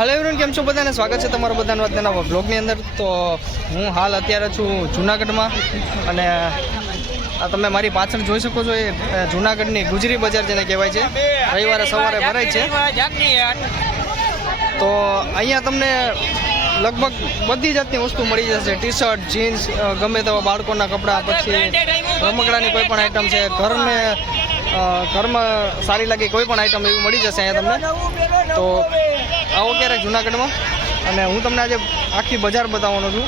Hello everyone केम छो बधाने स्वागत है तमारो बधानो આજના વ્લોગની અંદર। તો હું હાલ અત્યારે છું જૂનાગઢમાં અને આ તમે મારી પાછળ જોઈ શકો છો એ જૂનાગઢની ગુજરી બજાર જેને કહેવાય છે, રવિવારે સવારે ભરાય છે। તો અહીંયા તમને લગભગ બધી જાતની વસ્તુ મળી જશે, ટી શર્ટ, જીન્સ, ગમે તેવા બાળકોના કપડાં, પછી રમકડાની કોઈ પણ આઈટમ છે, ઘરમાં સારી લાગે કોઈ પણ આઈટમ એવી મળી જશે અહીંયા તમને। તો આવો ક્યારેક જૂનાગઢમાં, અને હું તમને આજે આખી બજાર બતાવવાનો છું,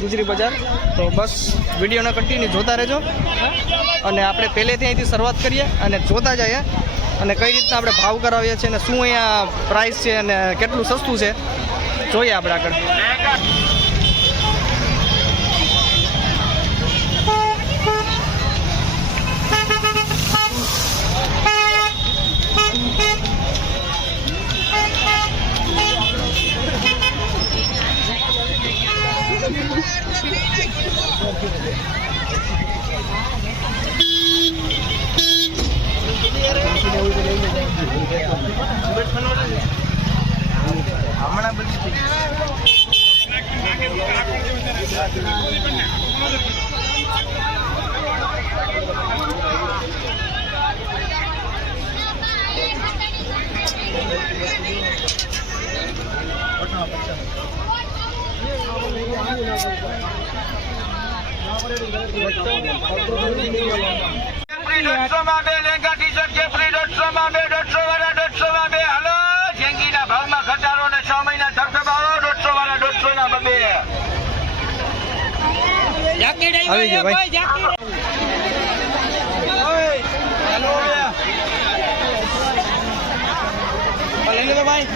ગુજરી બજાર। તો બસ વિડીયોને કન્ટિન્યુ જોતા રહેજો અને આપણે પહેલેથી અહીંથી શરૂઆત કરીએ અને જોતા જઈએ અને કઈ રીતના આપણે ભાવ કરાવીએ છીએ અને શું અહીંયા પ્રાઇસ છે અને કેટલું સસ્તું છે જોઈએ આપણે આગળ। આવી ગયો ભાઈ, લઈ લો ભાઈ,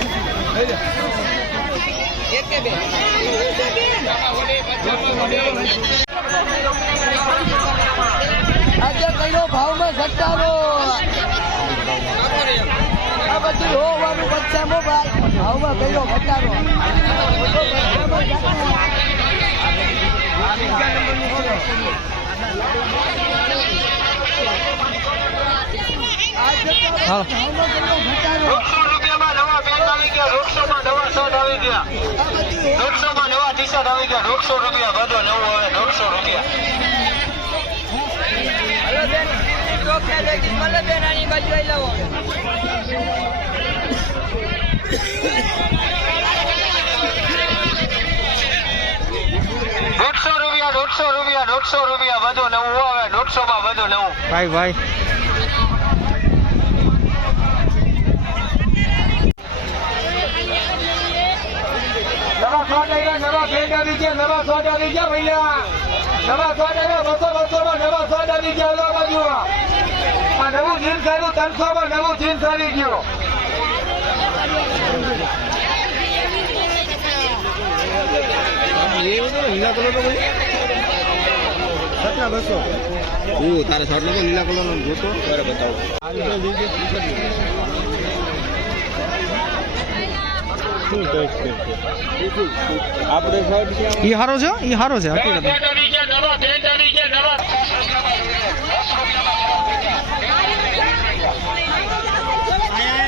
એક કે બે આજે કયો ભાવમાં ઘટાડો, આ બધું હોવાનું બચ્ચામાં ભાઈ ભાવમાં કયો ઘટાડો। ₹100 બધું નવું આવે, 150 માં બધું નવું ભાઈ ભાઈ। નવા સોડા આવી ગયા, નવા સોડા આવી ગયા ભૈયા, નવા સોડા 200 માં નવા સોડા આવી ગયા। બાજુ આ નવું જીન્સ આવ્યું 300 માં, નવું જીન્સ આવી ગયું। લીલા કલર નો સટના 200 તારે શર્ટ નો લીલા કલર નો જોતો બતાવો। આપણે શર્ટ ઈ હારો છે, ઈ હારો છે હકીકત।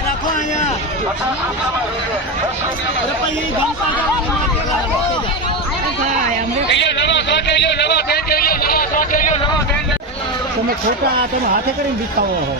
રાખો તમે ખોટા તમે હાથે કરીને વિકતાવો હો,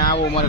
આવો મારે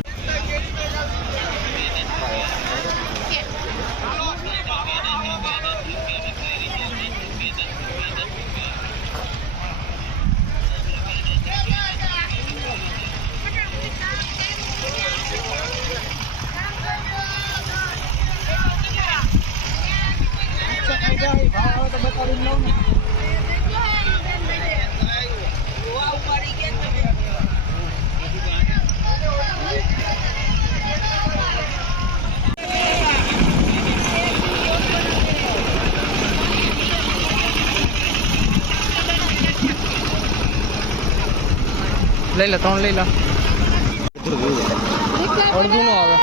લઈ લે 3 લઈ લે અડધું નો આવે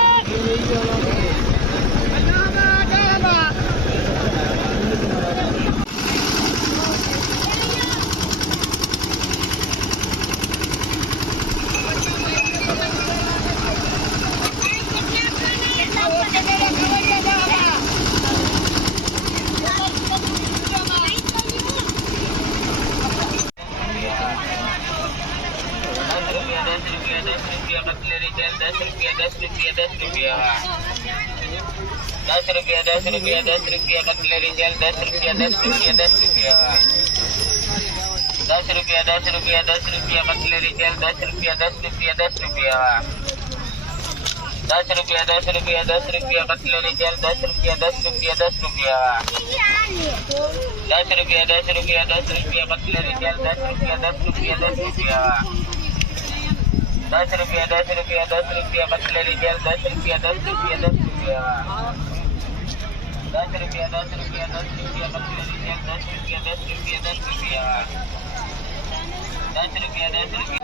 कटलेरी जेल 10 रुपया 10 रुपया 10 रुपया 10 रुपया 10 रुपया 10 रुपया कटलेरी जेल 10 रुपया 10 रुपया 10 रुपया 10 रुपया 10 रुपया 10 रुपया कटलेरी जेल 10 रुपया 10 रुपया 10 रुपया 10 रुपया 10 रुपया 10 रुपया कटलेरी जेल 10 रुपया 10 रुपया 10 रुपया 10 रुपया 10 रुपया 10 रुपया कटलेरी जेल 10 रुपया 10 रुपया 10 रुपया 10 रुपया 10 रुपया 10 रुपया कटलेरी जेल 10 रुपया 10 रुपया 10 रुपया 10 रुपया 10 रुपया 10 रुपया कटलेरी जेल 10 रुपया 10 रुपया 10 रुपया 10 रुपया 10 रुपया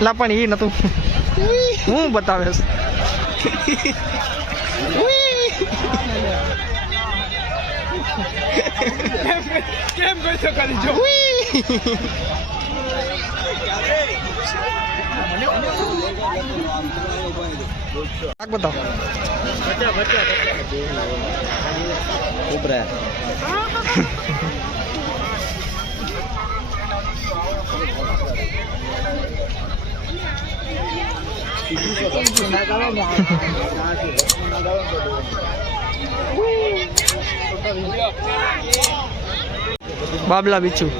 લા પણ એ નતું હું બતાવે કેમ કઈ કરી જો બતાવ ઉપરા બાબલા બીચું